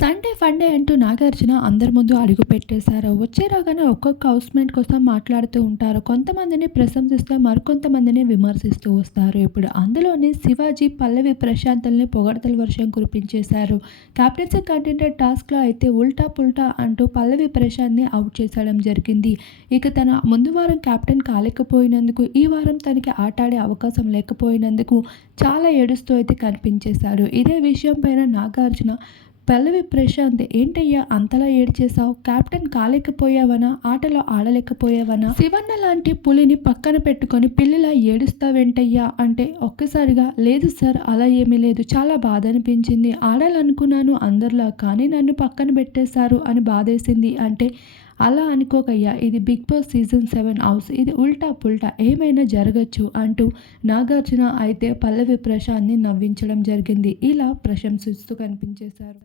Sunday funday అంటూ నాగార్జున అందరి ముందు అడుగు పెట్టేశారు. వచ్చే రాగానే ఒక్కొక్క హౌస్మేట్ కోసం మాట్లాడుతూ ఉంటారు. కొంతమందిని ప్రశంసిస్తూ మరికొంతమందిని విమర్శిస్తూ వస్తారు. ఇప్పుడు అందులోనే శివాజీ పల్లవి ప్రశాంతల్ని పొగడతల వర్షం కురిపించేశారు. క్యాప్టెన్సీ కంటెంటెడ్ టాస్క్లో అయితే ఉల్టా పుల్టా అంటూ పల్లవి ప్రశాంత్ని అవుట్ చేసడం జరిగింది. ఇక తన ముందు వారం కెప్టెన్ కాలేకపోయినందుకు ఈ వారం తనకి ఆటాడే అవకాశం లేకపోయినందుకు చాలా ఏడుస్తూ అయితే కనిపించేశారు. ఇదే విషయం పైన నాగార్జున పల్లవి ప్రశాంత్ ఏంటయ్యా అంతలా ఏడ్చేశావు? కెప్టెన్ కాలేకపోయావనా? ఆటలో ఆడలేకపోయావనా? శివన్న లాంటి పులిని పక్కన పెట్టుకొని పిల్లిలా ఏడుస్తావేంటయ్యా? అంటే ఒక్కసారిగా లేదు సార్ అలా ఏమీ లేదు. చాలా బాధ అనిపించింది ఆడాలనుకున్నాను అందరిలా కానీ నన్ను పక్కన పెట్టేశారు అని బాధేసింది. అంటే అలా అనుకోకయ్యా ఇది Bigg Boss season seven house. ఇది ఉల్టా పుల్టా. ఏమైనా జరగచ్చు అంటూ నాగార్జున అయితే పల్లవి ప్రశాంత్ని నవ్వించడం జరిగింది. ఇలా ప్రశంసిస్తూ కనిపించేశారు.